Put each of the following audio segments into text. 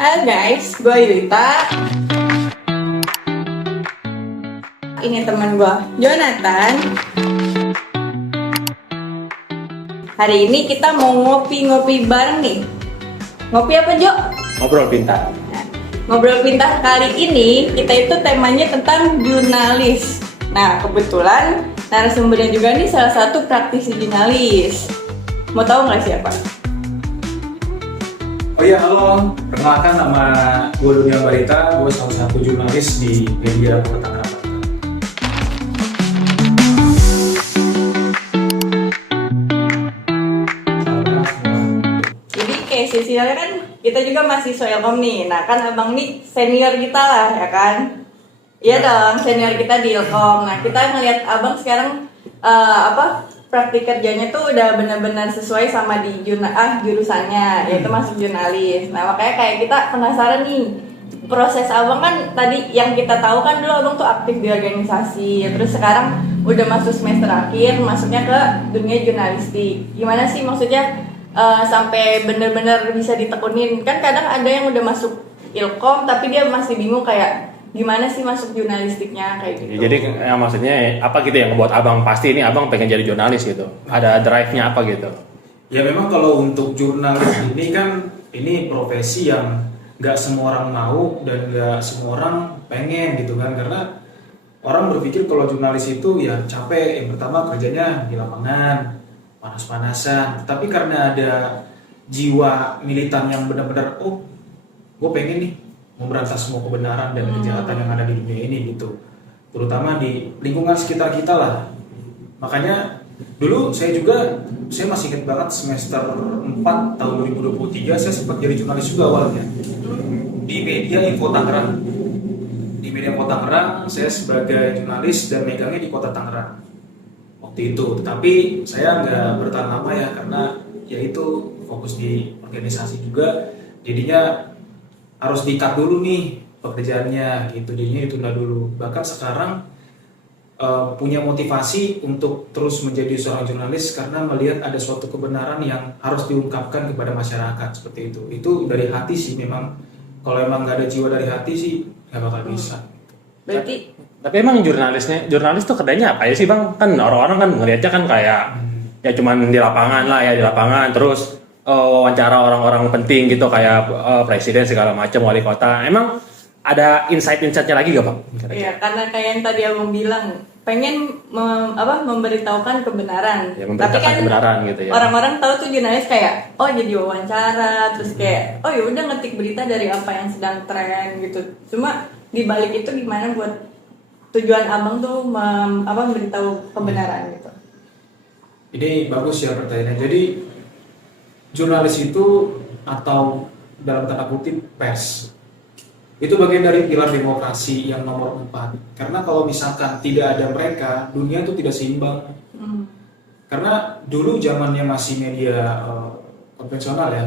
Halo guys, gue Yulita. Ini teman gue, Jonathan. Hari ini kita mau ngopi-ngopi bareng nih. Ngopi apa, Jo? Ngobrol pintar. Nah, ngobrol pintar kali ini kita itu temanya tentang jurnalis. Nah, kebetulan narasumbernya juga nih salah satu praktisi jurnalis. Mau tahu nggak siapa? Oh iya, halo. Perkenalkan, nama gue Dunia Barita. Gue salah satu jurnalis di media Kota Tangerang. Jadi kayak sisinya kan kita juga masih Ilkom nih. Nah kan abang nih senior kita lah ya kan. Iya dong, senior kita di Ilkom. Nah kita ngelihat abang sekarang praktik kerjanya tuh udah benar-benar sesuai sama di jurusannya, yaitu masuk jurnalis. Nah makanya kayak kita penasaran nih, proses abang kan tadi yang kita tahu kan dulu abang tuh aktif di organisasi, terus sekarang udah masuk semester akhir, masuknya ke dunia jurnalistik. Gimana sih maksudnya sampai bener-bener bisa ditekunin? Kan kadang ada yang udah masuk Ilkom tapi dia masih bingung kayak gimana sih masuk jurnalistiknya kayak gitu. Jadi maksudnya apa gitu yang ngebuat abang pasti ini abang pengen jadi jurnalis gitu? Ada drive-nya apa gitu? Ya memang kalau untuk jurnalis ini kan ini profesi yang nggak semua orang mau dan nggak semua orang pengen gitu kan, karena orang berpikir kalau jurnalis itu ya capek. Yang pertama kerjanya di lapangan, panas-panasan. Tapi karena ada jiwa militan yang benar-benar, oh gue pengen nih memberantas semua kebenaran dan kejahatan yang ada di dunia ini gitu, terutama di lingkungan sekitar kita lah. Makanya dulu saya masih ingat banget semester 4 tahun 2023 saya sempat jadi jurnalis juga awalnya di media Info Tangerang. Di media Info Tangerang saya sebagai jurnalis dan megangnya di Kota Tangerang waktu itu. Tetapi saya nggak bertahan lama ya, karena ya itu fokus di organisasi juga, jadinya harus di-cut dulu nih pekerjaannya gitu, jadinya ditunda dulu. Bahkan sekarang punya motivasi untuk terus menjadi seorang jurnalis karena melihat ada suatu kebenaran yang harus diungkapkan kepada masyarakat seperti itu. Itu dari hati sih memang. Kalau emang nggak ada jiwa dari hati sih nggak bakal bisa. Berarti Tapi emang jurnalis tuh kerjanya apa ya sih bang? Kan orang-orang kan ngeliatnya kan kayak ya cuman di lapangan lah ya, di lapangan terus wawancara orang-orang penting gitu kayak presiden segala macam, wali kota. Emang ada insight-insightnya lagi gak bang? iya, karena kayak yang tadi abang bilang pengen memberitahukan kebenaran. Ya, Tapi kan kebenaran gitu ya. orang-orang tahu tuh jurnalis kayak oh jadi wawancara, terus kayak oh ya udah ngetik berita dari apa yang sedang tren gitu. Cuma di balik itu gimana buat tujuan abang tuh memberitahu kebenaran gitu. Ini bagus ya pertanyaannya. Jadi jurnalis itu atau dalam tanda kutip pers itu bagian dari pilar demokrasi yang nomor 4. Karena kalau misalkan tidak ada mereka, dunia itu tidak seimbang. Karena dulu zamannya masih media konvensional ya,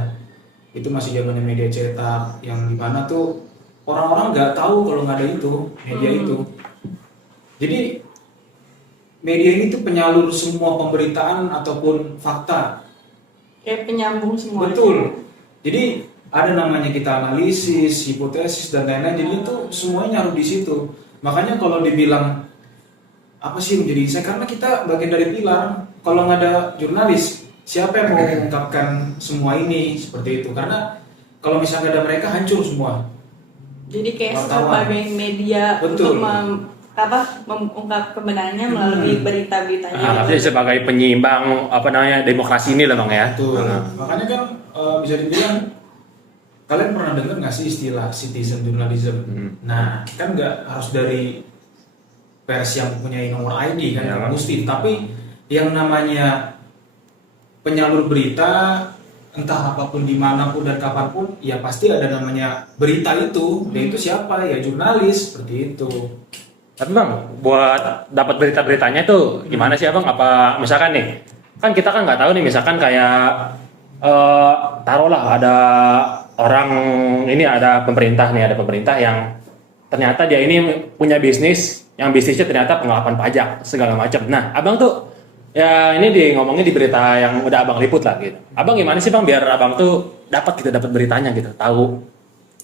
itu masih zamannya media cetak yang dimana tuh orang-orang nggak tahu kalau nggak ada itu media itu. Jadi media ini tuh penyalur semua pemberitaan ataupun fakta. Kayak penyambung semua. Betul. Jadi ada namanya kita analisis, hipotesis dan lain-lain. Jadi itu semuanya nyaruh di situ. Makanya kalau dibilang apa sih menjadi insight, karena kita bagian dari pilar. Kalau nggak ada jurnalis, siapa yang mau mengungkapkan semua ini seperti itu? Karena kalau misalnya ada mereka hancur semua. Jadi kayak Wartawan. sebagai media Betul. untuk mengungkap kebenarannya melalui berita-beritanya. Artinya sebagai penyeimbang demokrasi ini lah bang ya. Betul. Makanya kan bisa dibilang, kalian pernah dengar nggak sih istilah citizen journalism? Nah, kan nggak harus dari pers yang punya nomor ID kan, nggak mesti. Tapi yang namanya penyalur berita, entah apapun dimanapun dan kapanpun, ya pasti ada namanya berita itu. Dan itu siapa? Ya jurnalis, seperti itu. Tapi bang, buat dapat berita-beritanya tuh gimana sih abang? Apa misalkan nih, kan kita kan nggak tahu nih, misalkan kayak taruhlah ada orang ini, ada pemerintah yang ternyata dia ini punya bisnis, yang bisnisnya ternyata penggelapan pajak segala macam. Nah, abang tuh ya ini ngomongnya di berita yang udah abang liput lah gitu. Abang gimana sih bang biar abang tuh dapat beritanya gitu, tahu?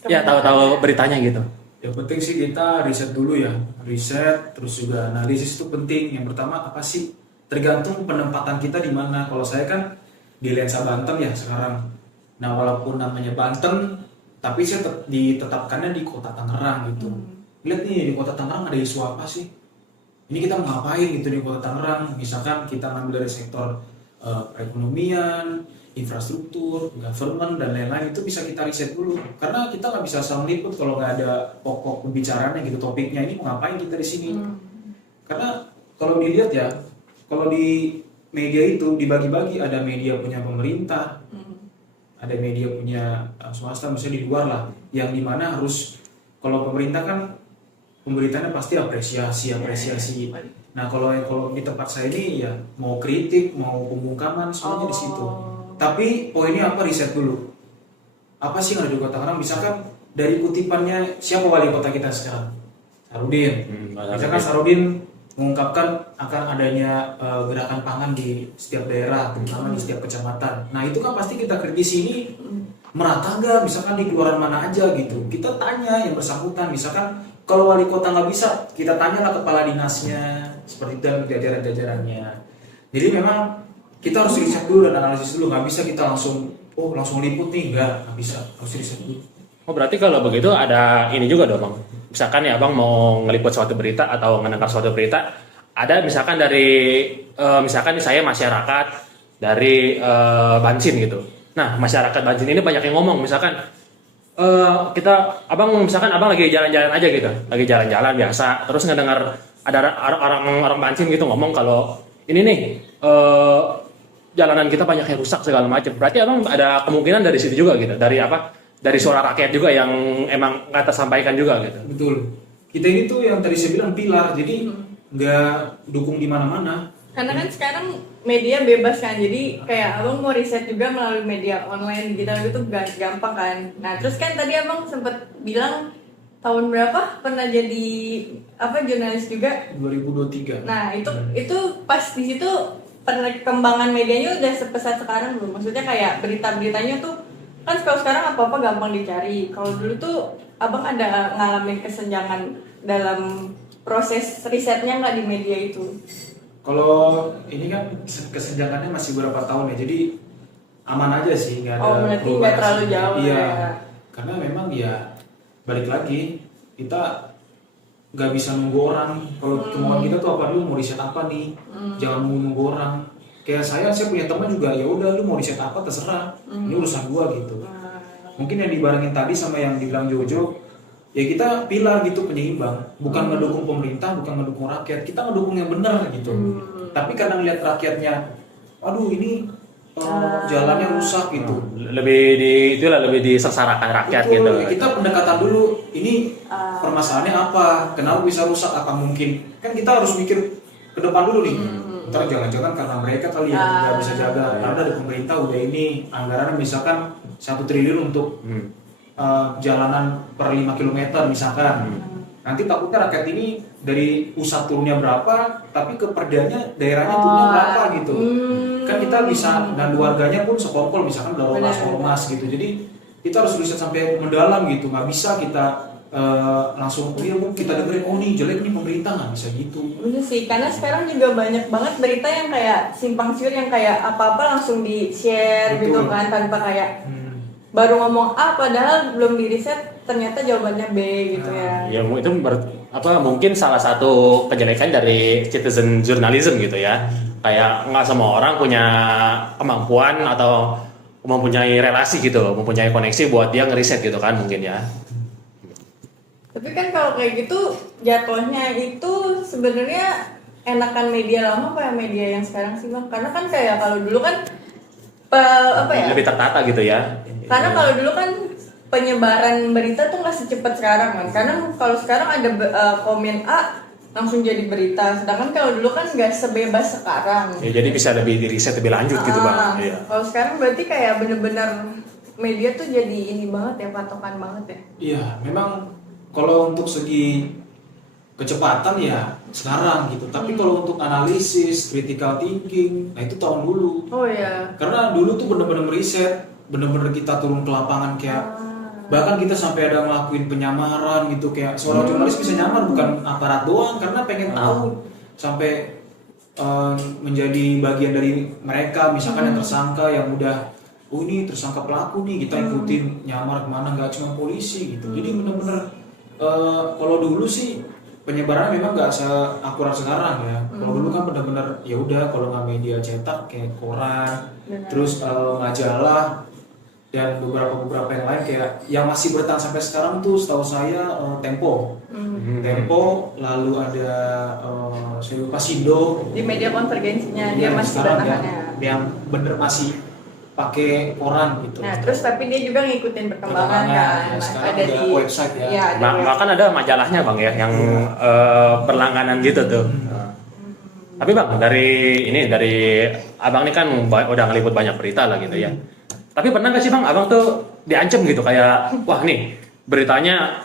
ya tahu-tahu beritanya gitu. Yang penting sih kita riset dulu ya, riset terus juga analisis itu penting. Yang pertama apa sih? Tergantung penempatan kita di mana. Kalau saya kan di Lensa Banten ya sekarang. Nah walaupun namanya Banten, tapi saya ditetapkannya di Kota Tangerang gitu. Lihat nih di Kota Tangerang ada isu apa sih? Ini kita mau ngapain gitu di Kota Tangerang? Misalkan kita ngambil dari sektor perekonomian, infrastruktur, government dan lain-lain, itu bisa kita riset dulu. Karena kita nggak bisa asal meliput kalau nggak ada pokok pembicaranya gitu, topiknya ini mau ngapain kita di sini. Karena kalau dilihat ya, kalau di media itu dibagi-bagi, ada media punya pemerintah, ada media punya swasta, misalnya di luar lah, yang dimana harus kalau pemerintah kan pemberitanya pasti apresiasi. Nah kalau di tempat saya ini ya mau kritik, mau pembungkaman semuanya di situ. Tapi poinnya apa, riset dulu. Apa sih yang ada di Kota Tangerang? Misalkan dari kutipannya siapa wali kota kita sekarang? Sarudin. Misalkan Sarudin mengungkapkan akan adanya gerakan pangan di setiap daerah, terutama di setiap kecamatan. Nah itu kan pasti kita kritisi, ini merata nggak? Misalkan di kelurahan mana aja gitu. Kita tanya yang bersangkutan. Misalkan kalau wali kota nggak bisa, kita tanyalah kepala dinasnya, seperti itu, dan jajaran-jajarannya. Jadi memang kita harus riset dulu dan analisis dulu. Nggak bisa kita langsung liput nih, nggak bisa. Harus riset dulu. Oh berarti kalau begitu ada ini juga dong Bang. Misalkan ya Abang mau ngeliput suatu berita atau mendengar suatu berita, ada misalkan dari misalkan saya masyarakat dari Bansin gitu. Nah masyarakat Bansin ini banyak yang ngomong, misalkan abang lagi jalan-jalan aja gitu, lagi jalan-jalan biasa, terus ngedengar ada orang Bansin gitu ngomong kalau ini nih jalanan kita banyak yang rusak segala macam. Berarti abang ada kemungkinan dari situ juga gitu, dari suara rakyat juga yang emang nggak tersampaikan juga gitu. Betul. Kita ini tuh yang tadi saya bilang pilar, jadi nggak dukung di mana-mana. Karena kan sekarang media bebas kan, jadi kayak abang mau riset juga melalui media online digital itu gampang kan. Nah terus kan tadi abang sempat bilang tahun berapa pernah jadi jurnalis juga? 2023. Nah itu pas di situ perkembangan medianya udah sepesat sekarang belum? Maksudnya kayak berita-beritanya tuh kan kalau sekarang apa-apa gampang dicari. Kalau dulu tuh abang ada ngalamin kesenjangan dalam proses risetnya nggak di media itu? Kalau ini kan kesenjangannya masih beberapa tahun ya, jadi aman aja sih, nggak ada. Berarti nggak terlalu jauh. Iya, ya. karena memang ya balik lagi kita nggak bisa nunggu orang. Kalau kemauan kita tuh apa dulu, mau riset apa nih, jangan nunggu orang. Kayak saya punya teman juga, ya udah lu mau riset apa terserah, ini urusan gua gitu. Mungkin yang dibarengin tadi sama yang dibilang Jojo, ya kita pilar gitu, penyeimbang, bukan ngedukung pemerintah, bukan ngedukung rakyat, kita ngedukung yang benar gitu. Tapi kadang lihat rakyatnya, aduh ini jalannya rusak gitu. Lebih disengsarakan rakyat. Betul, gitu. Kita pendekatan dulu, ini permasalahannya apa, kenapa bisa rusak, apa mungkin, kan kita harus mikir ke depan dulu nih. Ntar jangan-jangan karena mereka kali yang nggak bisa jaga, karena dari pemerintah udah ini anggarannya misalkan 1 triliun untuk jalanan per 5 km misalkan. Nanti takutnya rakyat ini dari pusat turunnya berapa, tapi ke perdanya daerahnya turunnya berapa gitu. Kan kita bisa, dan warganya pun sekongkol misalkan udah ormas gitu. Jadi kita harus riset sampai mendalam gitu, nggak bisa kita langsung kita dengerin, oh nih jelek nih pemerintah, nggak bisa gitu. Bener sih, karena sekarang juga banyak banget berita yang kayak simpang siur, yang kayak apa-apa langsung di-share. Betul. Gitu kan, tanpa kayak baru ngomong A padahal belum di-riset ternyata jawabannya B gitu ya. Ya itu mungkin salah satu kejelekan dari citizen journalism gitu ya. Kayak nggak semua orang punya kemampuan atau mempunyai relasi gitu, mempunyai koneksi buat dia ngeriset gitu kan mungkin ya. Tapi kan kalau kayak gitu jatuhnya itu sebenarnya enakan media lama apa ya media yang sekarang sih Bang? Karena kan kayak kalau dulu kan lebih tertata gitu ya. Karena kalau dulu kan penyebaran berita tuh nggak secepat sekarang kan. Karena kalau sekarang ada komen A langsung jadi berita, sedangkan kalau dulu kan nggak sebebas sekarang. Ya, jadi bisa lebih diriset lebih lanjut gitu Bang. Iya. Kalau sekarang berarti kayak bener-bener media tuh jadi ini banget ya, patokan banget ya. Iya, memang kalau untuk segi kecepatan ya sekarang gitu. Tapi kalau untuk analisis, critical thinking, nah itu tahun dulu. Oh iya. Karena dulu tuh bener-bener riset, bener-bener kita turun ke lapangan kayak Bahkan kita sampai ada ngelakuin penyamaran gitu, kayak seorang jurnalis bisa nyamar bukan aparat doang karena pengen tahu sampai menjadi bagian dari mereka, misalkan yang tersangka yang udah ini tersangka pelaku nih, kita ikutin nyamar kemana, nggak cuma polisi gitu. Jadi bener-bener kalau dulu sih penyebarannya memang nggak seakurat sekarang ya. Kalau dulu kan bener-bener ya udah, kalau nggak media cetak kayak koran, terus majalah dan beberapa yang lain kayak yang masih bertahan sampai sekarang tuh setahu saya Tempo. Tempo, lalu ada saya lupa Sindo. Di media konvergensinya dia Yang masih sekarang bertahan ya. yang bener masih pakai koran gitu. Nah, terus tapi dia juga ngikutin perkembangan kan. ya, sekarang Ada ada di website ya. Iya, ada website. Bahkan ada majalahnya bang ya, yang berlangganan gitu tuh. Tapi bang, dari abang ini kan udah ngeliput banyak berita lah gitu ya. Tapi pernah nggak sih bang, abang tuh diancam gitu kayak, wah nih beritanya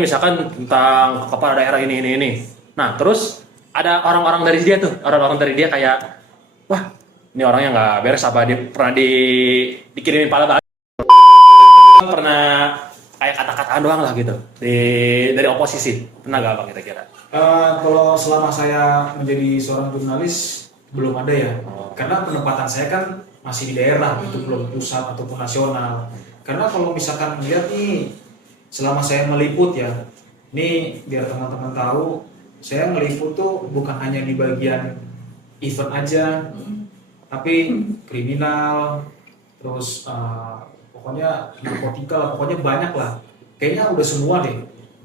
misalkan tentang kepala daerah ini. Nah terus ada orang-orang dari dia kayak, wah ini orangnya nggak beres, apa dia pernah dikirimin pala batu, pernah kayak kata-kataan doang lah gitu dari oposisi, pernah nggak bang kira-kira? Kalau selama saya menjadi seorang jurnalis belum ada ya, karena penempatan saya kan masih di daerah, itu belum pusat ataupun nasional. Karena kalau misalkan lihat nih, selama saya meliput ya, ini biar teman-teman tahu, saya meliput tuh bukan hanya di bagian event aja, tapi kriminal, terus pokoknya narkotika lah, pokoknya banyak lah. Kayaknya udah semua deh,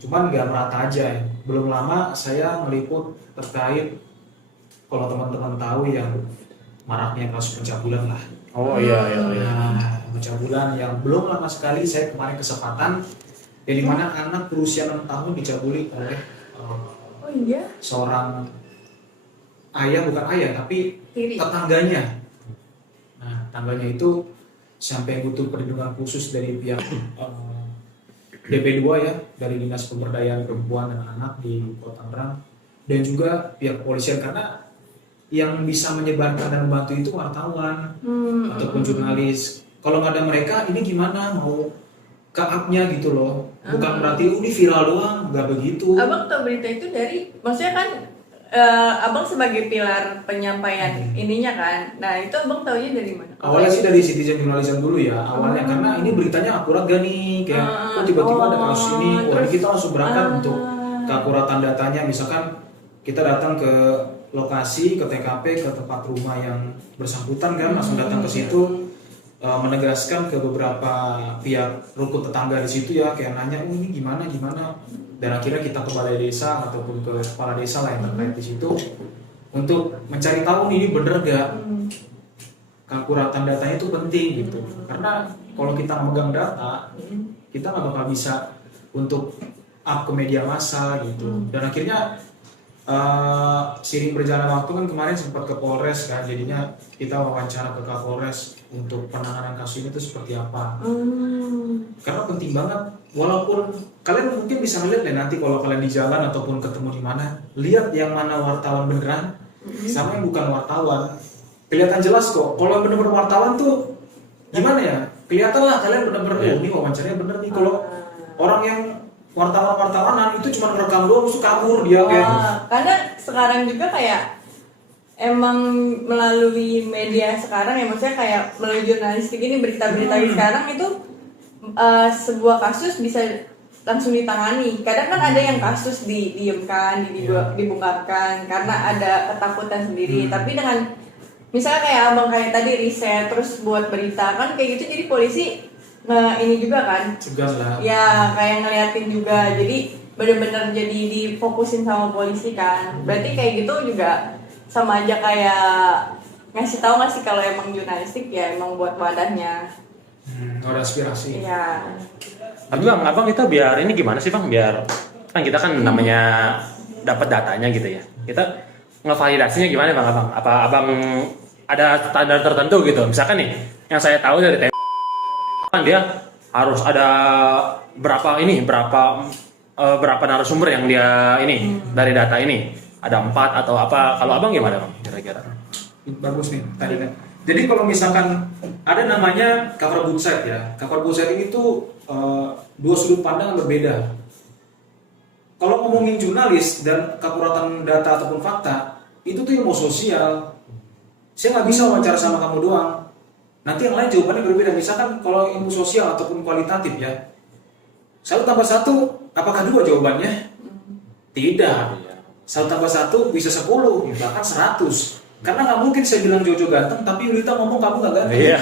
cuman nggak merata aja ya. Belum lama saya meliput terkait, kalau teman-teman tahu yang maraknya kasus pencabulan lah. Oh iya. Nah, pencabulan yang belum lama sekali saya kemarin kesempatan, ya di mana anak berusia 6 tahun dicabuli oleh Oh iya. seorang bukan ayah tapi Tiri. tetangganya. Nah, tetangganya itu sampai butuh perlindungan khusus dari pihak DP2 ya, dari Dinas Pemberdayaan Perempuan dan Anak di Kota Tangerang, dan juga pihak kepolisian, karena yang bisa menyebarkan dan membantu itu wartawan ataupun jurnalis. Kalau nggak ada mereka, ini gimana mau ke-up-nya gitu loh. Bukan berarti ini viral doang, nggak begitu. Abang tahu berita itu dari, maksudnya kan abang sebagai pilar penyampaian ininya kan. Nah itu abang taunya dari mana? Awalnya sih dari Citizen Journalism dulu ya, awalnya karena ini beritanya akurat gak nih, kayak kok tiba-tiba ada kasus ini, wah kita langsung berangkat untuk keakuratan datanya. Misalkan kita datang ke lokasi, ke TKP, ke tempat rumah yang bersangkutan kan, langsung datang ke situ, menegaskan ke beberapa pihak rukun tetangga di situ ya, kayak nanya, oh ini gimana, dan akhirnya kita ke balai desa ataupun ke kepala desa lah yang terkait di situ untuk mencari tahu nih ini bener gak. Keakuratan datanya itu penting gitu, karena kalau kita memegang data, kita nggak bakal bisa untuk up ke media massa gitu. Dan akhirnya seiring berjalan waktu kan kemarin sempat ke Polres kan, jadinya kita wawancara ke Kapolres untuk penanganan kasus ini tuh seperti apa. Karena penting banget, walaupun kalian mungkin bisa ngeliat deh nanti kalau kalian di jalan ataupun ketemu di mana, lihat yang mana wartawan beneran sama yang bukan wartawan. Kelihatan jelas kok. Kalau yang bener-bener wartawan tuh gimana ya? Kelihatan lah kalian bener-bener oh, ini wawancaranya bener nih. Kalau orang yang wartawan-wartawanan itu cuma ngerekam doang terus kabur dia kayak. Karena sekarang juga kayak emang melalui media sekarang ya, maksudnya kayak melalui jurnalistik ini, berita-berita di sekarang itu sebuah kasus bisa langsung ditangani. Kadang kan ada yang kasus didiamkan, dibungkamkan karena ada ketakutan sendiri. Tapi dengan misalnya kayak abang kayak tadi riset terus buat berita kan kayak gitu, jadi polisi ini juga kan Cegas lah. ya, kayak ngeliatin juga, jadi bener-bener jadi difokusin sama polisi kan. Berarti kayak gitu juga sama aja kayak ngasih tahu nggak sih kalau emang jurnalistik ya emang buat wadahnya. Ada aspirasi. Iya. Tapi bang, abang itu biar ini gimana sih bang, biar kan kita kan namanya dapat datanya gitu ya, kita ngevalidasinya gimana bang abang? Apa abang ada standar tertentu gitu? Misalkan nih, yang saya tahu dari kan dia harus ada berapa narasumber yang dia ini dari data ini, ada 4 atau apa? Kalau abang gimana bang kira-kira? Bagus nih tadi kan. Jadi kalau misalkan ada namanya cover boot site ya, cover boot site ini tuh dua sudut pandang yang berbeda. Kalau ngomongin jurnalis dan keakuratan data ataupun fakta, itu tuh ilmu sosial. Saya nggak bisa wawancara sama kamu doang. Nanti yang lain jawabannya berbeda. Misalkan kalau ilmu sosial ataupun kualitatif ya, 1 tambah 1, apakah 2 jawabannya? Tidak. 1 tambah 1 bisa 10, bahkan 100. Karena nggak mungkin saya bilang Jojo ganteng, tapi Yulita ngomong kamu nggak ganteng. Iya.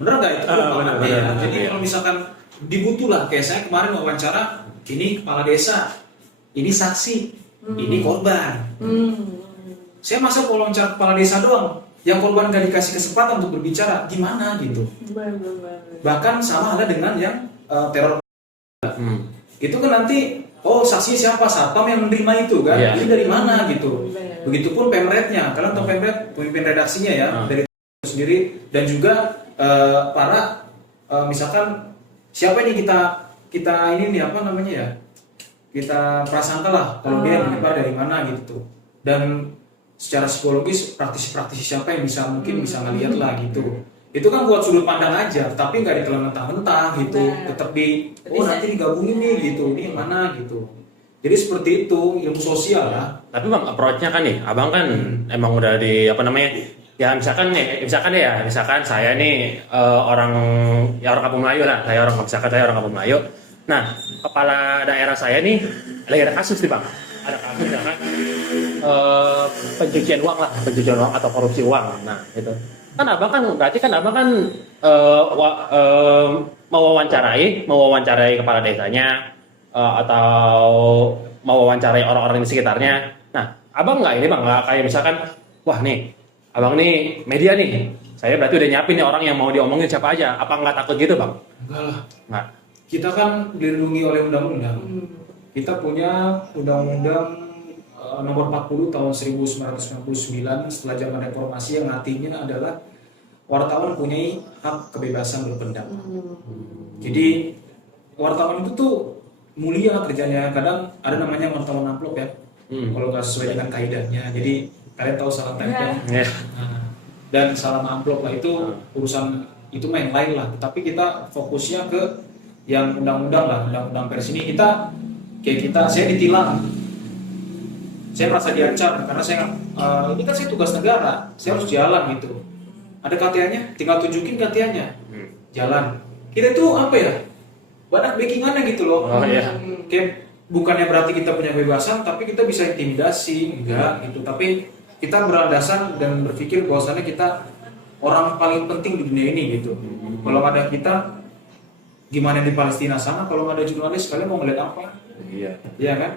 Bener nggak itu? Bener. Jadi kalau misalkan dibutuhlah, kayak saya kemarin wawancara, ini kepala desa, ini saksi, ini korban. Saya masa mau wawancara kepala desa doang, yang korban nggak dikasih kesempatan untuk berbicara, gimana gitu? Bahkan sama halnya dengan yang teror. Itu kan nanti, oh saksi siapa? Satpam yang menerima itu kan? Iya. Ini dari mana gitu? Begitupun pemretnya, kalian tahu pemret, pemimpin redaksinya ya, dari itu sendiri, dan juga para misalkan siapa ini kita ini nih apa namanya ya, kita prasangka lah kalau dia menyebar dari mana gitu. Dan secara psikologis praktisi siapa yang mungkin bisa ngeliat lah gitu. Itu kan buat sudut pandang aja, tapi nggak ditelan mentah-mentah gitu. Tetap nanti digabungin nih gitu, ini yang mana gitu. Jadi seperti itu ilmu sosial lah. Tapi bang, approach-nya kan nih, abang kan emang udah di apa namanya? Ya misalkan saya nih orang Kampung Melayu lah, saya orang Kampung Melayu. Nah, kepala daerah saya nih lagi ada kasus nih bang, ada kasus misalkan pencucian uang atau korupsi uang. Nah itu kan abang kan berarti kan abang kan mau wawancarai kepala desanya atau mau wawancarai orang-orang di sekitarnya. Nah, abang nggak kayak misalkan, wah nih abang nih media nih, saya berarti udah nyiapin nih orang yang mau diomongin siapa aja. Apa nggak takut gitu bang? Enggak lah. Nggak. Kita kan dilindungi oleh undang-undang. Kita punya undang-undang nomor 40 tahun 1999 setelah zaman reformasi, yang artinya adalah wartawan punya hak kebebasan berpendapat. Jadi wartawan itu tuh mulia kerjanya. Kadang ada namanya wartawan amplop ya. Kalau nggak sesuai dengan kaidahnya. Jadi kalian tahu salam tempel. Dan salam amplop lah itu urusan itu main lain lah. Tapi kita fokusnya ke yang undang-undang lah, undang-undang pers ini. Saya ditilang, saya merasa diancam karena ini kan saya tugas negara, saya harus jalan gitu. Ada KTA-nya, tinggal tunjukin KTA-nya, jalan. Kita tuh apa ya, banyak backingannya gitu loh. Kayak bukannya berarti kita punya kebebasan, tapi kita bisa intimidasi, enggak gitu. Tapi kita beralasan dan berpikir bahwasannya kita orang paling penting di dunia ini gitu. Kalau ada kita, gimana di Palestina sana, kalau nggak ada jurnalis, kalian mau ngeliat apa? Iya kan?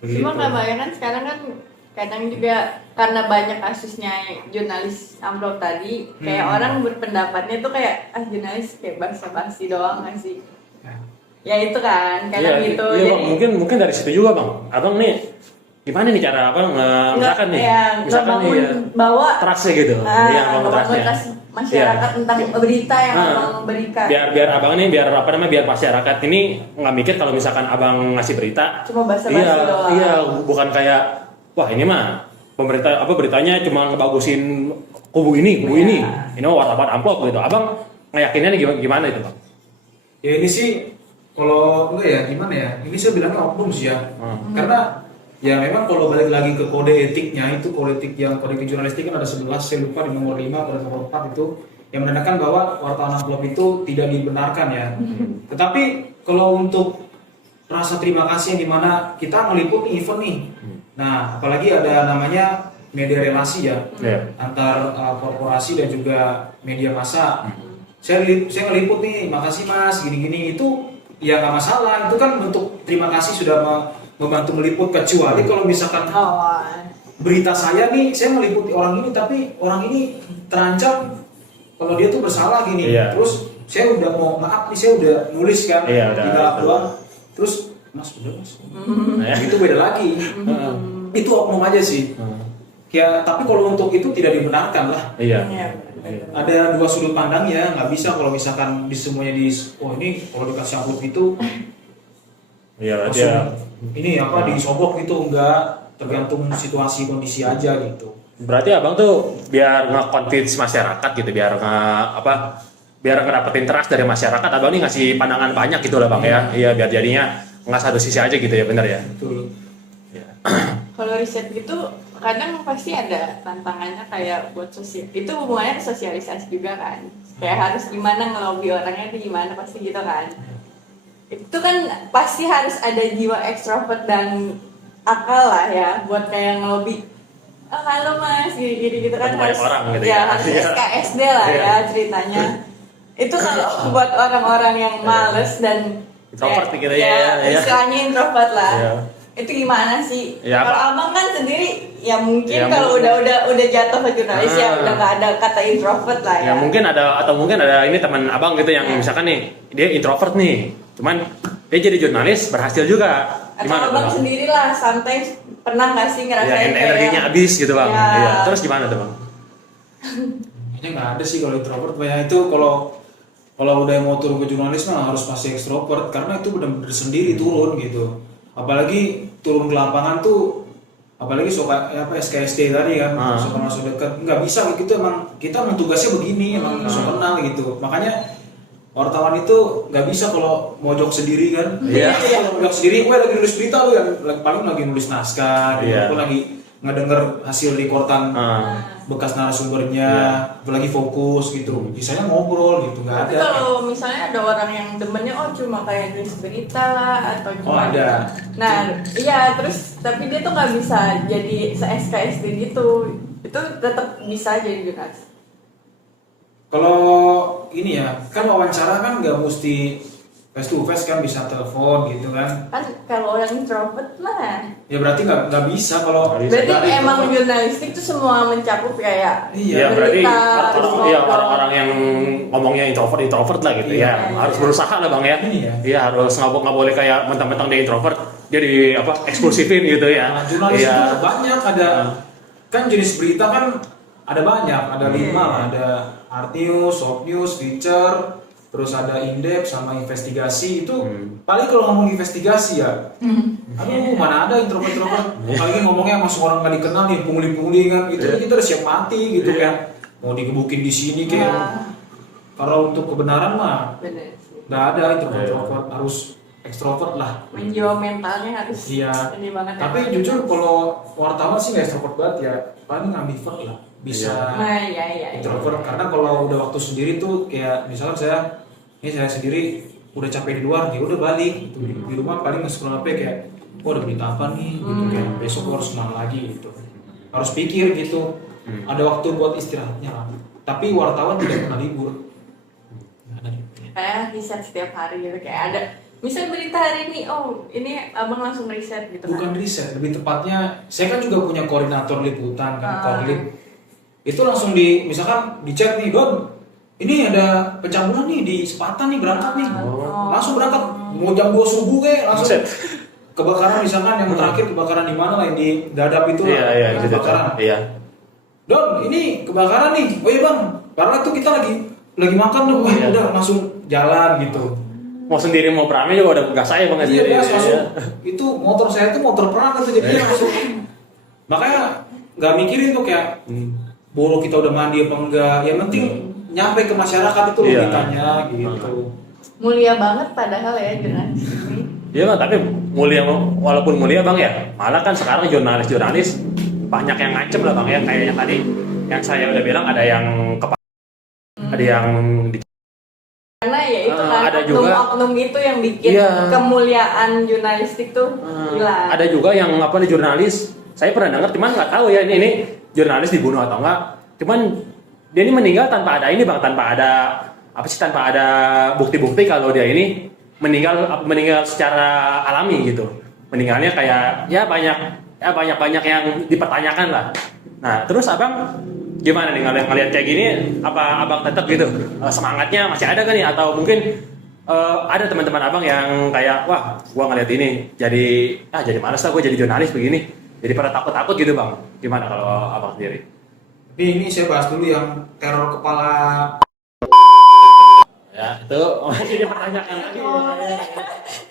Cuma nggak bayangkan sekarang kan kadang juga karena banyak kasusnya jurnalis amplop tadi, kayak orang berpendapatnya tuh kayak jurnalis kayak basa-basi doang nggak sih? Ya itu kan, kadang gitu. Iya, jadi bang, mungkin dari situ juga bang. Abang nih gimana nih cara abang misalkan nih, bawa trustnya gitu, bangun masyarakat tentang berita yang abang berikan. Biar abang nih biar masyarakat ini nggak mikir kalau misalkan abang ngasih berita cuma basa-basi doang. Iya, bukan kayak wah ini mah beritanya cuma ngebagusin kubu ini, ini wartawan amplop gitu. Abang ngeyakinnya nih gimana itu bang? Ya ini sih kalau enggak ya gimana ya? Ini saya bilangnya oknum sih ya. Karena ya memang kalau balik lagi ke kode etiknya, itu kode etik jurnalistik kan ada 11, saya lupa di nomor 5 atau nomor 4 itu yang menandakan bahwa wartawan amplop itu tidak dibenarkan ya. Tetapi kalau untuk rasa terima kasih yang dimana kita meliput event nih, nah apalagi ada namanya media relasi ya, antar korporasi dan juga media massa. Saya ngeliput nih, makasih mas, gini-gini, itu ya nggak masalah, itu kan bentuk terima kasih sudah membantu meliput. Kecuali kalau misalkan berita saya nih, saya meliputi orang ini tapi orang ini terancam kalau dia tuh bersalah gini, terus saya udah mau maaf nih, saya udah nulis kan, tinggal doang, terus mas udah mas, itu beda lagi. Itu oknum aja sih. Ya tapi kalau untuk itu tidak dibenarkan lah. Ada dua sudut pandang ya, nggak bisa kalau misalkan di semuanya ini kalau dikasih amplop itu ini apa disobok gitu, enggak, tergantung situasi kondisi aja gitu. Berarti abang tuh biar nge-convince masyarakat gitu, biar biar ngedapetin trust dari masyarakat, abang nih ngasih pandangan banyak gitu lah bang ya. Iya, biar jadinya nggak satu sisi aja gitu ya, bener ya. Betul. Iya. Kalau riset gitu kadang pasti ada tantangannya kayak buat sosial. Itu hubungannya ke sosialisasi juga kan. Kayak harus gimana ngelobi orangnya itu gimana pasti gitu kan. Itu kan pasti harus ada jiwa ekstrovert dan akal lah ya buat kayak ngelobi. Oh, halo mas, gini-gini gitu kan Ketemu banyak harus orang gitu ya, ya. harus Iya. SKSD lah Iya. ya ceritanya. Itu kalau buat orang-orang yang males dan Introvert ya, gitu ya, ya. istilahnya introvert lah. Iya. Itu gimana sih? Ya, kalau Pak. abang kan sendiri ya mungkin Ya, kalau mungkin. udah jatuh ke jurnalis ya Ah. udah nggak ada kata introvert lah ya. Ya mungkin ada ini teman abang gitu yang misalkan nih dia introvert nih, cuman dia jadi jurnalis berhasil juga. Atau Gimana abang tuh, Bang? sendiri lah, sometimes pernah nggak sih Ya, ngerasain energinya habis gitu bang. Ya. Iya. Terus gimana tuh bang? Kayaknya nggak ada sih kalau introvert. Ya itu kalau udah mau turun ke jurnalis mah harus pasti ekstrovert karena itu benar-benar sendiri turun gitu. Apalagi turun ke lapangan tuh, apalagi suka SKSD tadi kan, suka masuk dekat, nggak bisa gitu emang kita emang tugasnya begini, emang suka kenal gitu. Makanya wartawan itu nggak bisa kalau mojok sendiri kan. Iya. Kalau mojok sendiri, gue lagi nulis berita lu yang paling lagi nulis naskah, Iya. gue lagi ngedenger hasil rekordan bekas narasumbernya, apalagi fokus gitu. Biasanya ngobrol gitu, nggak Tapi ada. kalau misalnya ada orang yang demennya cuma kayak nulis berita lah atau Oh, ada. Nah iya terus tapi dia tuh nggak bisa jadi se-SKSD gitu. Itu tetap bisa jadi jurnalis. Kalau ini ya, kan wawancara kan nggak mesti face to face kan, bisa telepon gitu kan. Kan kalau yang introvert mah Ya berarti nggak bisa kalau berarti nggak emang introvert. jurnalistik tuh semua mencakup kayak Iya, Ya berarti berita, terus ngobrol. orang-orang yang ngomongnya introvert lah gitu Iya. ya, harus berusaha lah bang ya. Iya. Iya harus nggak boleh kayak mentang-mentang dia introvert jadi eksklusifin gitu ya. Nah, jurnalis Iya. itu banyak ada kan jenis berita kan ada banyak, ada 5 lah, ada hard news, soft news, feature, terus ada in-depth sama investigasi itu paling kalau ngomong investigasi ya. Aduh, mana ada introvert. Apalagi ngomongnya sama orang nggak dikenal nih, pungli kan, itu kita udah siap mati gitu kan. Mau digebukin di sini kayak. Kalau untuk kebenaran mah Bener sih. nggak ada introvert, harus ekstrovert lah. Menjiwa mentalnya harus Iya. ini banget. Tapi jujur kalau wartawan sih nggak ekstrovert banget ya, paling ambivert lah. Bisa Nah iya. introvert karena kalau udah waktu sendiri tuh kayak misalkan saya sendiri udah capek di luar, ya udah balik gitu. Di rumah paling nge-scroll HP kayak ada berita apa nih gitu, kayak besok gua harus kenal lagi gitu. Harus pikir gitu. Ada waktu buat istirahatnya lah. Tapi wartawan tidak pernah libur. Nggak ada libur. Kayak riset setiap hari gitu kayak ada misal berita hari ini ini abang langsung riset gitu Bukan kan. riset, lebih tepatnya saya kan juga punya koordinator liputan kan, Ah. Korlip. Itu langsung misalkan di chat nih, Don, ini ada pencabulan nih di Sepatan nih, berangkat nih. Langsung berangkat, mau jam 2 subuh kayak langsung. Buset. Kebakaran misalkan yang terakhir kebakaran di mana lah, yang di Dadap itu lah, Iya gitu. kebakaran. Iya. Don, ini kebakaran nih. Oh iya bang, karena itu kita lagi makan tuh, wah Iya. udah langsung jalan gitu. Mau sendiri mau beramai juga udah gas saya bang Iya, sendiri. Mas, langsung. Iya. Itu motor saya itu motor perang tuh jadinya langsung. Makanya nggak mikirin tuh kayak boro kita udah mandi apa enggak. Yang penting nyampe ke masyarakat itu Iya. logikanya gitu. Mulia banget padahal ya jurnalis ini. Iya bang, tapi walaupun mulia bang ya, malah kan sekarang jurnalis banyak yang ngancem lah bang ya, kayak yang tadi yang saya udah bilang ada yang ada yang Karena ya itu kan ada juga. oknum itu yang bikin Iya. kemuliaan jurnalistik tuh gila. ada juga yang nih jurnalis, saya pernah dengar cuman nggak tahu ya ini jurnalis dibunuh atau enggak, cuman dia ini meninggal tanpa ada ini bang, tanpa ada bukti-bukti kalau dia ini meninggal secara alami gitu. Meninggalnya kayak ya banyak yang dipertanyakan lah. Nah terus abang gimana nih ngeliat kayak gini, apa abang tetap gitu semangatnya masih ada kan nih, atau mungkin ada teman-teman abang yang kayak wah gua ngeliat ini jadi malas lah gue jadi jurnalis begini, jadi pada takut gitu bang. Gimana kalau abang sendiri? Tapi ini saya bahas dulu yang teror kepala. Ya itu masih ada pertanyaan lagi.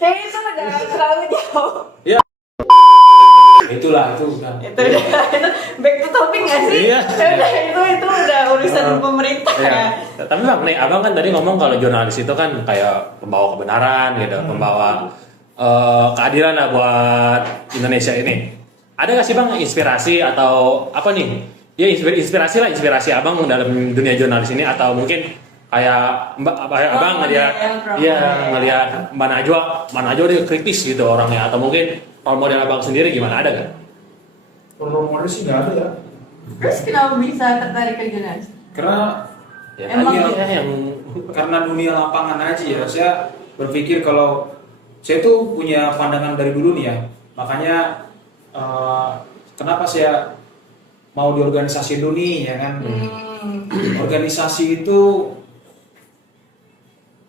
Kayaknya itu udah terlalu jauh. Itulah itu udah. Itu udah itu back to topic nggak sih? Iya. Udah, itu udah urusan pemerintah Iya. ya. Tapi bang, nih abang kan tadi ngomong kalau jurnalis itu kan kayak pembawa kebenaran gitu, pembawa keadilan lah buat Indonesia ini. Ada nggak sih bang inspirasi atau apa nih? Ya inspirasi lah, inspirasi abang dalam dunia jurnalis ini atau mungkin kayak abang ngeliat, iya ngeliat Mbak Najwa dia kritis gitu orangnya, atau mungkin role model abang sendiri gimana, ada nggak? Role model sih nggak ada ya. Terus kenapa bisa tertarik ke jurnalis? Karena Ya, Emang tadi ya? yang karena dunia lapangan aja ya. Saya berpikir kalau saya tuh punya pandangan dari dulu nih ya. Makanya kenapa saya mau di organisasi dulu nih ya kan. Organisasi itu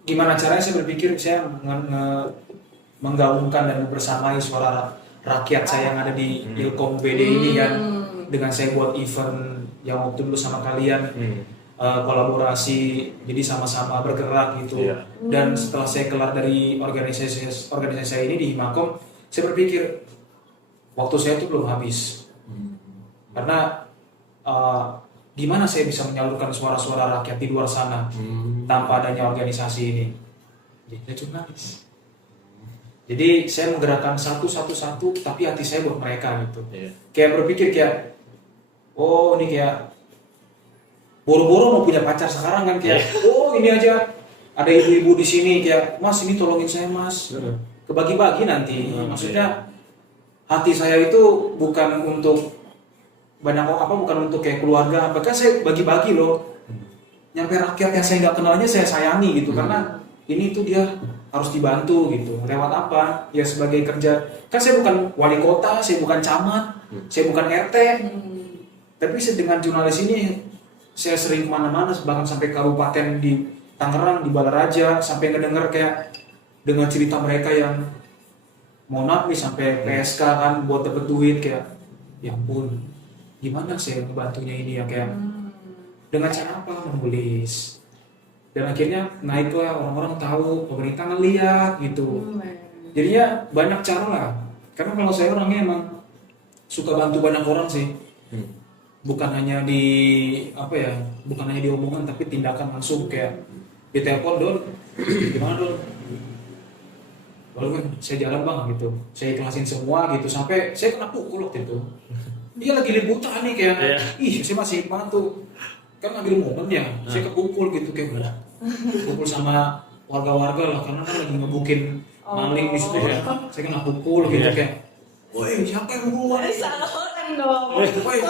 gimana caranya saya berpikir saya menggaungkan dan membersamai suara rakyat saya yang ada di Ilkom BD ini kan, dengan saya buat event yang waktu dulu sama kalian kolaborasi, jadi sama-sama bergerak gitu. Iya. Dan setelah saya kelar dari organisasi saya ini di Himakom, saya berpikir waktu saya itu belum habis karena gimana saya bisa menyalurkan suara-suara rakyat di luar sana tanpa adanya organisasi ini. Jadi saya jurnalis. Jadi saya menggerakkan satu, tapi hati saya buat mereka gitu. Iya. Kayak berpikir kayak, oh ini kayak boro-boro mau punya pacar sekarang kan kayak, oh ini aja ada ibu-ibu di sini kayak, mas ini tolongin saya mas, kebagi-bagi nanti. Maksudnya hati saya itu bukan untuk banyak bukan untuk kayak keluarga, bahkan saya bagi-bagi loh. Nyampe rakyat yang saya nggak kenalnya saya sayangi gitu, karena ini tuh dia harus dibantu gitu. Lewat apa? Ya sebagai kerja. Kan saya bukan wali kota, saya bukan camat, saya bukan RT. Tapi dengan jurnalis ini saya sering kemana-mana, bahkan sampai kabupaten di Tangerang, di Balaraja, sampai ngedenger kayak dengan cerita mereka yang mohon maaf nih sampai PSK kan buat dapet duit kayak, ya ampun, gimana saya ngebantunya ini ya kayak dengan cara apa, menulis. Dan akhirnya naiklah orang-orang tahu, pemerintah ngeliat gitu. Jadinya banyak cara lah. Karena kalau saya orangnya emang suka bantu banyak orang sih. Bukan hanya di bukan hanya di omongan tapi tindakan langsung kayak di telepon, Don, gimana Don? Lalu kan saya jalan bang gitu, saya ikhlasin semua gitu sampai saya kena pukul waktu itu. Dia lagi liputan nih kayak, saya masih bantu, kan ambil momennya, saya kepukul gitu kayak pukul sama warga-warga lah karena kan lagi ngebukin maling di situ ya, saya kena pukul gitu kayak, woi siapa yang buat? Salah orang dong. Woi,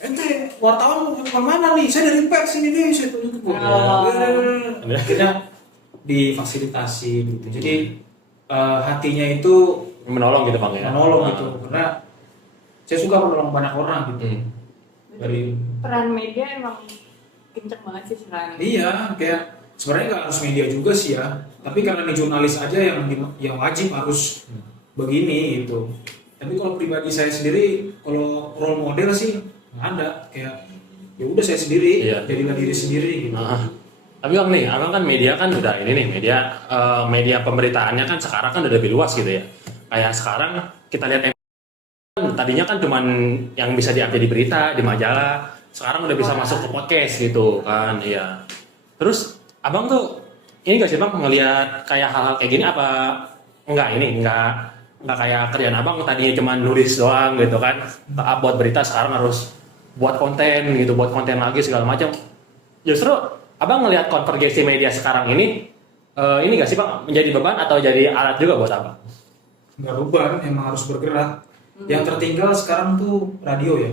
ente wartawan mau kemana nih? Saya dari pers ini nih, saya tunjuk kok. Akhirnya difasilitasi gitu. Jadi hatinya itu menolong gitu bang ya. Menolong gitu, karena saya suka menolong banyak orang gitu. Dari Peran media emang kenceng banget sih sekarang. iya, kayak sebenarnya nggak harus media juga sih ya. Tapi karena di jurnalis aja yang wajib harus begini gitu. Tapi kalau pribadi saya sendiri, kalau role model sih nggak ada, kayak ya udah saya sendiri, jadilah diri sendiri gitu. Tapi bang nih, abang kan media kan udah ini nih media pemberitaannya kan sekarang kan udah lebih luas gitu ya. Kayak sekarang kita lihat tadinya kan cuman yang bisa diambil di berita, di majalah, sekarang udah bisa masuk ke podcast gitu kan, iya. Terus abang tuh ini gak sih bang ngelihat kayak hal-hal kayak gini apa enggak kayak kerjaan abang tadinya cuma nulis doang gitu kan, buat berita sekarang harus buat konten gitu, buat konten lagi segala macam. Justru abang ngelihat konvergensi media sekarang ini gak sih bang menjadi beban atau jadi alat juga buat abang? Nggak beban, emang harus bergerak. Yang tertinggal sekarang tuh radio ya.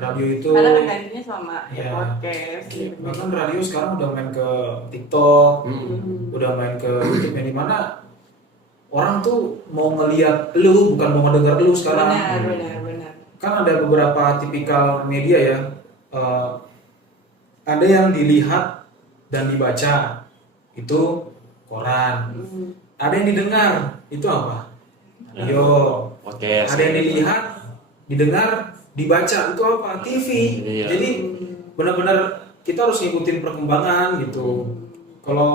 Radio itu karena berkaitannya sama podcast. Bahkan radio sekarang udah main ke TikTok, udah main ke YouTube, yang dimana orang tuh mau ngelihat lu, bukan mau ngedengar lu sekarang. Benar. Kan ada beberapa tipikal media ya, ada yang dilihat dan dibaca, itu koran. Ada yang didengar, itu apa? Radio. Podcast. Ada yang dilihat, didengar, dibaca, itu apa? TV. Iya. Jadi benar-benar kita harus ngikutin perkembangan gitu. Kalau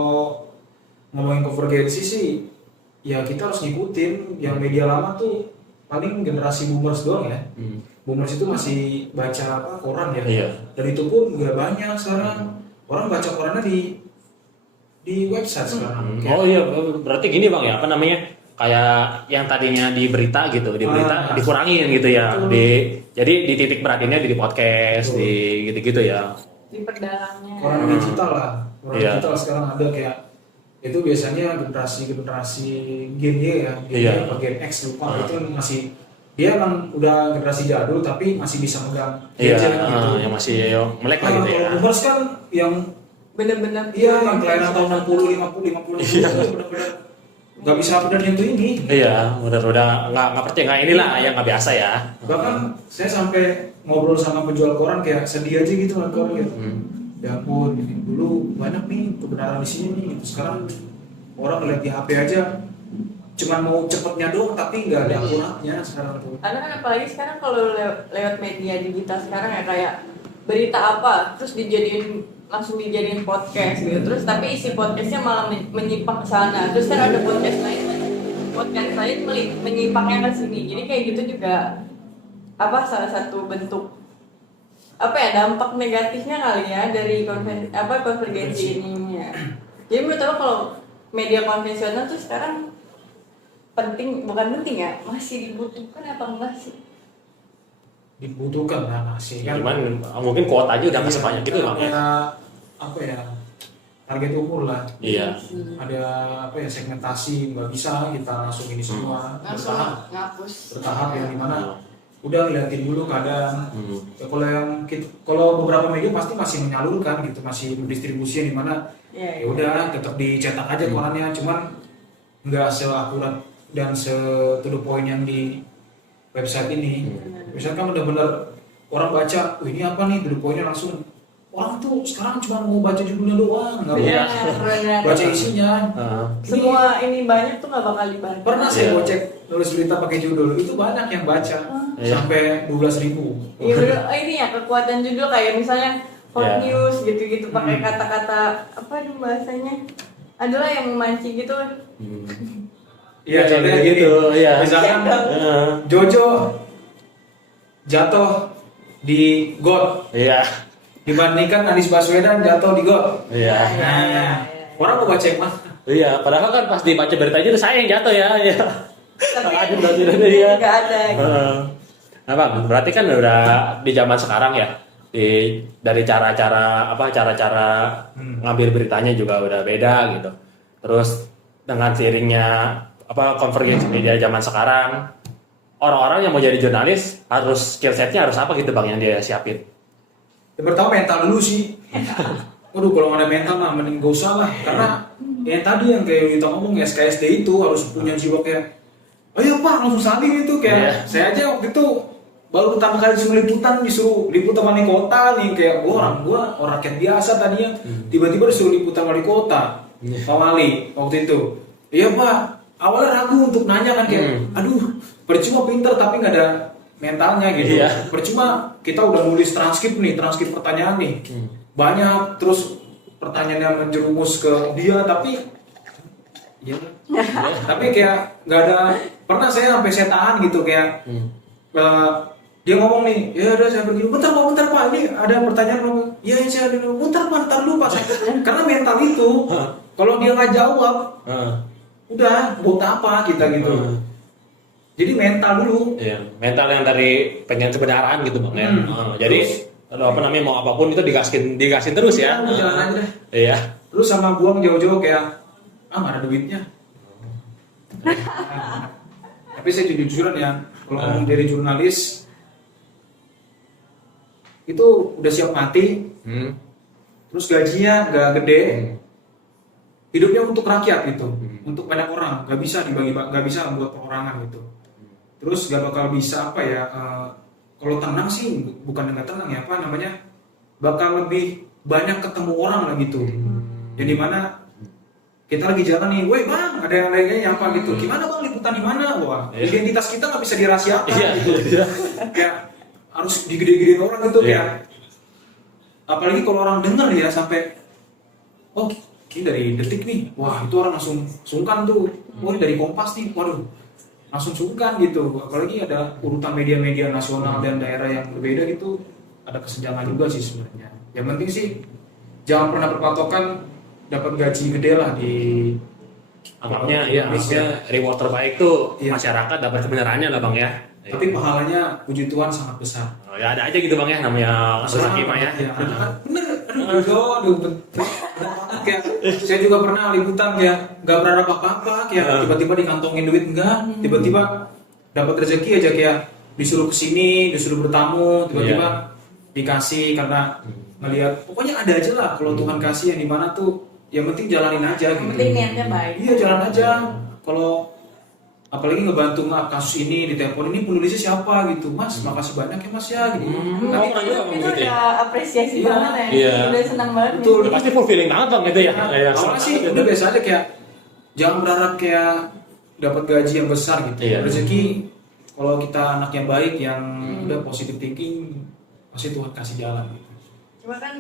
ngomongin konvergensi sih, ya kita harus ngikutin. Yang media lama tuh paling generasi boomers doang ya. Hmm. Boomers itu masih baca apa koran ya. Iya. Dan itu pun nggak banyak sekarang. Orang baca korannya di website sekarang. Oh iya, berarti gini bang ya, apa namanya? Kayak yang tadinya di berita gitu, di berita dikurangin gitu ya. Jadi di titik beratinnya di podcast, di gitu-gitu ya. Di perdalamnya. Koran digital lah. Koran Iya. digital sekarang ada kayak itu biasanya generasi Gen Y ya, Gen Y Iya. apa Gen X lupa itu masih dia kan udah generasi jadul tapi masih bisa megang Iya, gadget gitu. yang masih melek lah gitu ya. Kalau boomers kan yang Bener-bener. iya yang kelahiran tahun 60, 50 itu benar-benar nggak bisa benar nyentuh ini. Iya, udah nggak percaya nggak inilah yang nggak biasa ya. Bahkan saya sampai ngobrol sama penjual koran kayak sedih aja gitu kan koran gitu. Ya ampun, ini dulu banyak nih kebenaran di sini nih. Gitu. Sekarang orang ngeliat di HP aja cuman mau cepetnya doang tapi nggak ada akuratnya sekarang tuh. Karena kan apalagi sekarang kalau lewat media digital sekarang ya kayak berita apa terus langsung dijadiin podcast gitu. Terus tapi isi podcastnya malah menyimpang ke sana. Terus kan ada podcast lain menyimpangnya ke sini. Jadi kayak gitu juga salah satu bentuk dampak negatifnya kali ya dari konvergensi ininya. Jadi menurut aku kalau media konvensional tuh sekarang bukan penting ya, masih dibutuhkan apa enggak sih? Dibutuhkan lah masih kan. Cuman mungkin kuota aja udah nggak sebanyak gitu bang. Ada apa ya target umur lah. Iya. Ada segmentasi, nggak bisa kita langsung ini semua Langsung bertahap ngapus. yang dimana udah liatin dulu keadaan. Ya, kalau beberapa media pasti masih menyalurkan gitu, masih mendistribusi yang dimana ya udah tetap dicetak aja korannya, cuman nggak seakurat dan to the point yang di website ini. Misalkan benar-benar orang baca, ini apa nih to the pointnya langsung. Orang tuh sekarang cuma mau baca judulnya doang, nggak Iya. mau baca isinya. Semua ini banyak tuh nggak bakal dibaca. Pernah saya cek nulis berita pakai judul, itu banyak yang baca sampai 12.000. Iya bener. Ini ya kekuatan judul kayak misalnya hot news gitu-gitu pakai kata-kata apa nih bahasanya? Adalah yang memancing gitu. Iya, contohnya gitu, gini. iya. Misalkan Jojo jatuh di got Iya. dibandingkan Anies Baswedan jatuh di got. Iya. Nah, orang mau baca yang mana? Iya, padahal kan pas dibaca berita itu saya yang jatuh ya. Iya. Tapi Ada berarti ya. nggak ada. Gitu. Nah, Bang, berarti kan udah di zaman sekarang ya. Dari cara-cara ngambil beritanya juga udah beda gitu. Terus dengan seiringnya konvergensi media zaman sekarang, orang-orang yang mau jadi jurnalis harus skill setnya harus apa gitu Bang yang dia siapin? Yang pertama mental dulu sih. Waduh, kalau nggak ada mental mah mending gak usah lah. Karena yang tadi yang kayak kita ngomong SKSD itu harus punya jiwa kayak, ayo Pak langsung salin itu kayak. Saya aja waktu itu baru pertama kali disuruh liputan, disuruh liputan wali kota nih kayak orang rakyat biasa tadinya, tiba-tiba disuruh liputan wali kota, Pak Wali waktu itu. Iya Pak, awalnya ragu untuk nanya kan kayak, aduh percuma pinter tapi nggak ada mentalnya gitu. Percuma kita udah nulis transkrip pertanyaan nih, banyak terus pertanyaannya menjerumus ke dia tapi tapi kayak nggak ada. Pernah saya sampai saya tahan gitu kayak dia ngomong nih, ya udah saya pergi, bentar Pak, ini ada pertanyaan Pak. Ya saya dulu, bentar dulu Pak. Karena mental itu kalau dia nggak jawab udah buat apa kita gitu. Jadi mental dulu. Iya, mental yang dari pengen kebenaran gitu Bang ya. Jadi mau apapun itu digasin terus ya. Jalan aja deh. Iya. Terus sama buang jauh-jauh kayak nggak ada duitnya. Tapi saya jujur-jujuran ya, kalau ngomong dari jurnalis itu udah siap mati. Terus gajinya nggak gede. Hidupnya untuk rakyat gitu, untuk banyak orang, nggak bisa dibagi, nggak bisa buat perorangan gitu. Terus nggak bakal bisa kalau tenang sih bukan nggak tenang ya bakal lebih banyak ketemu orang lah gitu. Jadi mana kita lagi jalan nih, weh Bang, ada yang lainnya apa gitu, gimana Bang liputan di mana? Wah, identitas kita nggak bisa dirahasiakan gitu. Kayak harus digede-gedein orang gitu kayak. Apalagi kalau orang denger ya sampai, oh ini dari Detik nih, wah itu orang langsung sungkan tuh, wah ini dari Kompas nih, waduh langsung sungkan gitu. Apalagi ada urutan media-media nasional dan daerah yang berbeda gitu, ada kesenjangan juga sih sebenarnya. Yang penting sih jangan pernah berpatokan dapat gaji gede lah di Anggapnya ya, maksudnya reward terbaik tuh Iya. masyarakat dapat kebenarannya lah bang ya. tapi pahalanya puji Tuhan sangat besar. Oh, ya ada aja gitu bang ya, namanya rezeki mah ya. Iya, bener. Aduh, betul. Kayak saya juga pernah liputan kayak nggak berharap apa-apa, kayak tiba-tiba dikantongin duit enggak, tiba-tiba dapat rezeki aja kayak disuruh kesini, disuruh bertamu, tiba-tiba dikasih karena ngelihat pokoknya ada aja lah kalau Tuhan kasih yang dimana tuh yang penting jalanin aja Yang gitu. penting niatnya baik. Iya jalan aja. Kalau apalagi ngebantu kasus ini ditelepon ini penulisnya siapa gitu, Mas makasih banyak ya Mas ya gitu. Nanti Itu, juga itu gitu ya. udah apresiasi Iya. banget ya. Iya. Udah senang banget. Betul. Ya, pasti fulfilling banget bang itu ya. Kayak Awalnya sih gitu. udah biasa aja kayak jangan berharap kayak dapat gaji yang besar gitu. Iya. Rezeki kalau kita anak yang baik yang udah positive thinking pasti Tuhan kasih jalan gitu. Cuma kan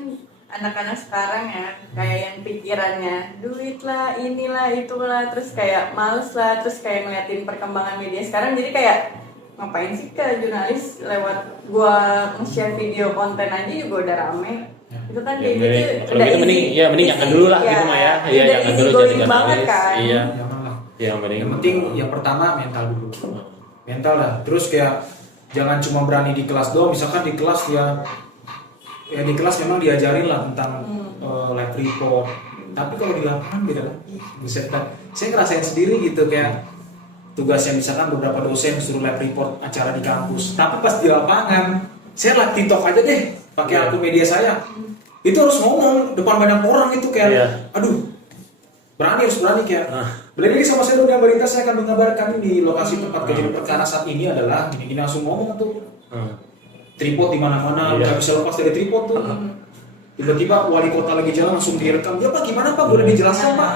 anak-anak sekarang ya kayak yang pikirannya duit lah, inilah, itulah, terus kayak males lah, terus kayak ngeliatin perkembangan media sekarang jadi kayak ngapain sih ke jurnalis lewat gua nge-share video konten aja juga udah rame. Ya. Itu kan Ya, kayak mending- gitu kalau gitu mending ya mending jangan dulu lah gitu mah ya. Iya udah jangan easy dulu going jadi banget jurnalis. kan. Iya. Janganlah. Iya mending. Yang penting yang pertama mental dulu. Mental lah. Terus kayak jangan cuma berani di kelas doang. Misalkan di kelas ya di kelas memang diajarin lah tentang live report. Tapi kalau di lapangan beda lagi. Buset dah. Saya ngerasain sendiri gitu kayak tugasnya misalkan beberapa dosen suruh live report acara di kampus. Tapi pas di lapangan, saya live TikTok aja deh pakai Iya. akun media saya. Itu harus ngomong depan banyak orang itu kayak, Iya. aduh, harus berani kayak. Ah. Beli lagi sama saya Dunia Berita, saya akan mengabarkan di lokasi tempat kejadian perkara saat ini adalah gini-gini langsung ngomong tuh. Tripod di mana-mana, Iya. nggak bisa lepas dari tripod tuh. Tiba-tiba wali kota lagi jalan langsung direkam. Ya Pak, gimana Pak? Boleh dijelaskan Pak?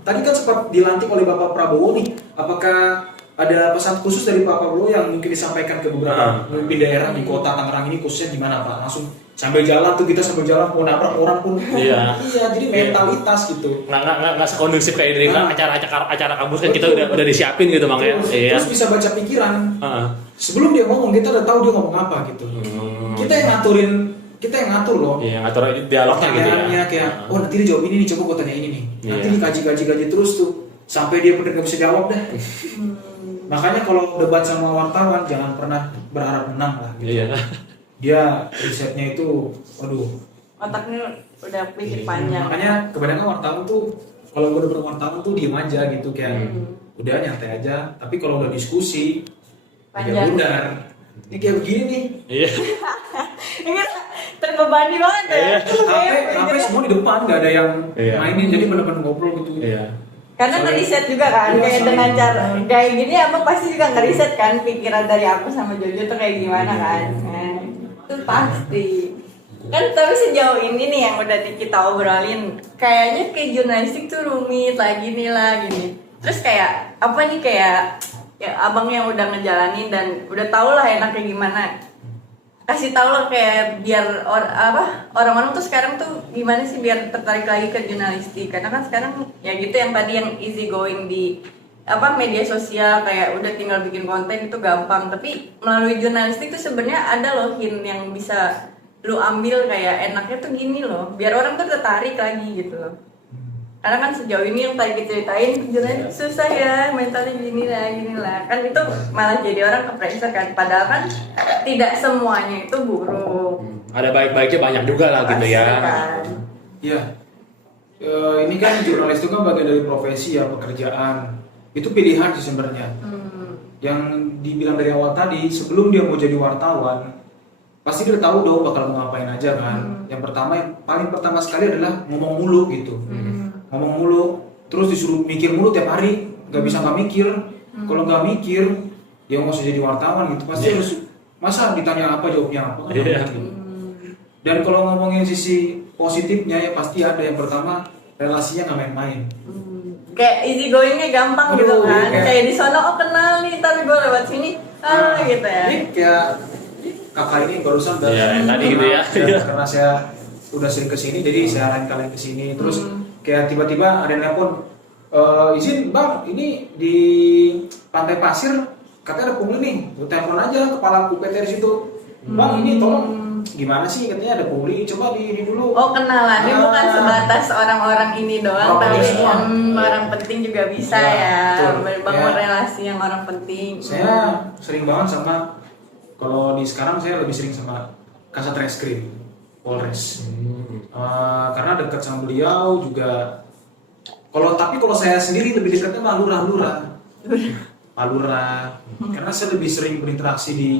Tadi kan sempat dilantik oleh Bapak Prabowo nih. Apakah ada pesan khusus dari Pak Prabowo yang mungkin disampaikan ke beberapa pemimpin daerah di kota Tangerang ini khususnya gimana Pak? Langsung sambil jalan tuh kita sambil jalan mau nabrak orang pun. Iya. Iya, jadi mentalitas gitu. Nggak sekondusif kayak ini kan acara kampus kan kita Betul. udah disiapin gitu bang ya. Terus, Iya. terus bisa baca pikiran. Heeh. Sebelum dia ngomong kita udah tahu dia ngomong apa gitu. Kita yang ngatur loh. Iya ngatur dialognya gitu ya. Pertanyaannya kayak, oh nanti dia jawab ini nih, coba gue tanya ini nih. Nanti Iya. dikaji terus tuh sampai dia benar nggak bisa jawab dah. Makanya kalau debat sama wartawan jangan pernah berharap menang lah. Gitu. Iya. Dia risetnya itu, waduh. Otaknya udah pikir panjang. Makanya kebanyakan wartawan tuh kalau udah berwartawan tuh diem aja gitu kayak udah nyantai aja. Tapi kalau udah diskusi, ya Panjang. bundar. Ini kayak begini nih. Iya. Ini terbebani banget ya. HP semua di depan nggak ada yang Iya. mainin jadi benar-benar ngobrol gitu. Iya. Karena ngeriset juga kan, Iya, kayak saling. dengan cara kayak gini abang pasti juga ngeriset kan pikiran dari aku sama Jojo tuh kayak gimana kan. Nah, itu pasti. Kan tapi sejauh ini nih yang udah kita obrolin, kayaknya kayak jurnalistik tuh rumit lagi nih lah gini. Terus kayak apa nih kayak ya abang yang udah ngejalanin dan udah tau lah enaknya gimana. Kasih tau lah kayak biar orang-orang tuh sekarang tuh gimana sih biar tertarik lagi ke jurnalistik, karena kan sekarang ya gitu yang tadi yang easy going di media sosial kayak udah tinggal bikin konten itu gampang, tapi melalui jurnalistik tuh sebenarnya ada loh hint yang bisa lu ambil kayak enaknya tuh gini loh biar orang tuh tertarik lagi gitu loh. Karena kan sejauh ini yang tadi kita ceritain jurnalistik susah ya, mentalnya gini lah kan itu malah jadi orang ke-pressure kan, padahal kan tidak semuanya itu buruk. Ada baik-baiknya banyak juga lah gitu ya. Pasti kan. Iya. Ini kan jurnalis itu kan bagian dari profesi ya, pekerjaan. Itu pilihan sih sebenarnya. Yang dibilang dari awal tadi, sebelum dia mau jadi wartawan, pasti dia tahu dong bakal mau ngapain aja kan. Yang paling pertama sekali adalah ngomong mulu gitu. Ngomong mulu, terus disuruh mikir mulu tiap hari, nggak bisa nggak mikir. Kalau nggak mikir, ya nggak usah jadi wartawan gitu. Pasti harus masa ditanya apa jawabnya apa kan. Iya. Gitu. Dan kalau ngomongin sisi positifnya ya pasti ada. Yang pertama relasinya nggak main-main. Kayak easy goingnya gampang Aduh, gitu kan. kayak- Kayak di sono oh kenal nih, tapi gue lewat sini gitu ya. Ini kayak kakak ini barusan udah Iya, yang tadi gitu ya. Karena saya udah sering kesini, jadi saya arahin kalian kesini. Terus kayak tiba-tiba ada yang nelpon, izin bang, ini di Pantai Pasir katanya ada pungli nih, lu telepon aja kepala UPT di situ. Bang ini tolong gimana sih katanya ada pungli, coba di ini dulu. Oh kenalannya bukan sebatas orang-orang ini doang, Orang tapi penting semua. orang penting juga bisa Iya, ya, betul. bangun Ya. relasi yang orang penting. Saya sering banget sama, kalau di sekarang saya lebih sering sama Kasat Reskrim Polres. Karena dekat sama beliau juga. Kalau saya sendiri lebih dekatnya sama lurah-lurah. Pak Lurah. Karena saya lebih sering berinteraksi di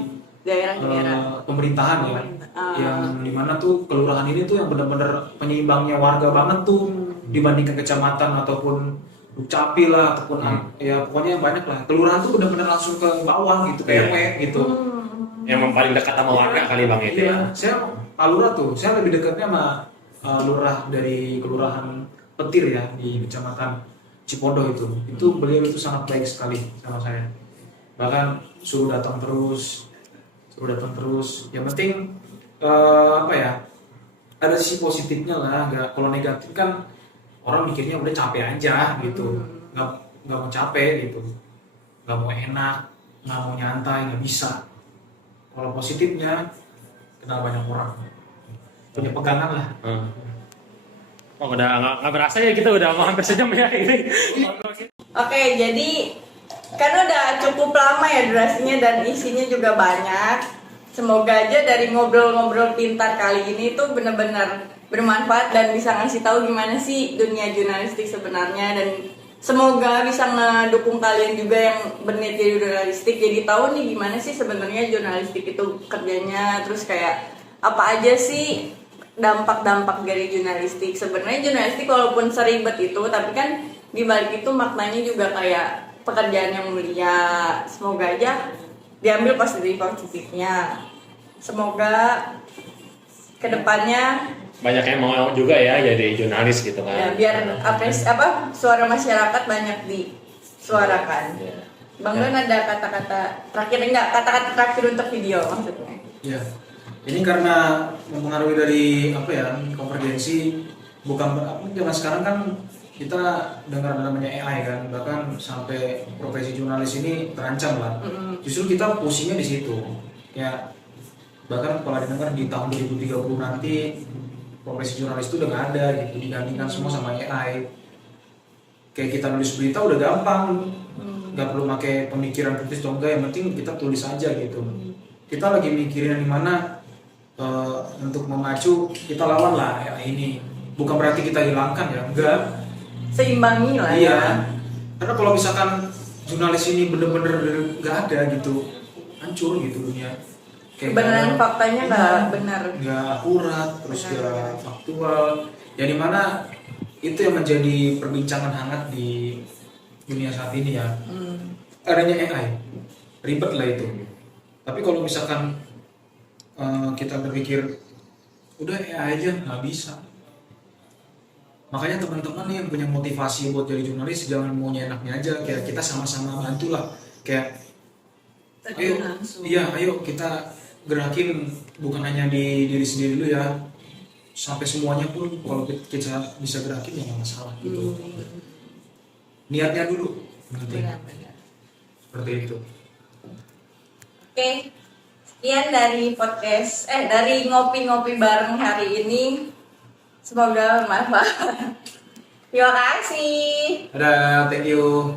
Daerah-daerah. pemerintahan ya. Ah. Yang dimana tuh kelurahan ini tuh yang benar-benar penyeimbangnya warga banget tuh dibandingkan kecamatan ataupun Dukcapil lah ataupun ya pokoknya yang banyak lah. Kelurahan tuh benar-benar langsung ke bawah gitu ke Iya. RW gitu. Yang paling dekat sama warga kali bang itu Iya, ya. saya Pak Lurah tuh, saya lebih dekatnya sama lurah dari kelurahan Petir ya di kecamatan Cipondo itu. Itu beliau itu sangat baik sekali sama saya. Bahkan suruh datang terus. Yang penting apa ya? Ada sisi positifnya lah. Nggak, kalau negatif kan orang mikirnya udah capek aja gitu. Nggak mau capek gitu. Nggak mau enak, nggak mau nyantai, nggak bisa. Kalau positifnya kenal banyak orang, punya pegangan lah. Oh udah nggak berasa ya kita udah mau hampir sejam ya ini. Oke, jadi kan udah cukup lama ya durasinya dan isinya juga banyak. Semoga aja dari ngobrol-ngobrol pintar kali ini tuh benar-benar bermanfaat dan bisa ngasih tahu gimana sih dunia jurnalistik sebenarnya, dan semoga bisa ngedukung kalian juga yang berniat jadi jurnalistik, jadi tahu nih gimana sih sebenarnya jurnalistik itu kerjanya, terus kayak apa aja sih dampak-dampak dari jurnalistik. Sebenarnya jurnalistik walaupun seribet itu, tapi kan di balik itu maknanya juga kayak pekerjaan yang mulia. Semoga aja diambil positifnya. Semoga kedepannya Banyak yang mau juga ya jadi jurnalis gitu kan. ya biar suara masyarakat banyak disuarakan. Ya. Bang Don ada kata-kata terakhir, enggak kata-kata terakhir untuk video maksudnya? Ya, ini karena mempengaruhi dari apa ya konvergensi, bukan zaman sekarang kan kita dengar namanya AI kan, bahkan sampai profesi jurnalis ini terancam lah. Justru kita pusingnya di situ. Ya, bahkan kalau didengar di tahun 2030 nanti profesi jurnalis itu udah nggak ada gitu, digantikan semua sama AI. Kayak kita nulis berita udah gampang, nggak perlu pakai pemikiran kritis atau enggak, yang penting kita tulis aja gitu. Kita lagi mikirin di mana untuk memacu, kita lawan lah AI ini. Bukan berarti kita hilangkan ya, enggak. Seimbangi lah Iya. ya. Karena kalau misalkan jurnalis ini bener-bener nggak ada gitu, hancur gitu dunia. Kebenaran faktanya nggak benar. Nggak akurat, terus nggak faktual. Yang dimana itu yang menjadi perbincangan hangat di dunia saat ini ya. Adanya AI, ribet lah itu. Tapi kalau misalkan kita berpikir udah AI aja, nggak bisa. Makanya teman-teman yang punya motivasi buat jadi jurnalis jangan maunya enaknya aja, kayak kita sama-sama bantulah, kayak ayo kita gerakin bukan hanya di diri sendiri dulu ya, sampai semuanya pun kalau kita bisa gerakin ya nggak masalah gitu. Niatnya dulu penting. Benar-benar. Seperti itu. Oke, sekian dari podcast dari ngopi-ngopi bareng hari ini. Semoga bermanfaat. Terima kasih. Ada, thank you.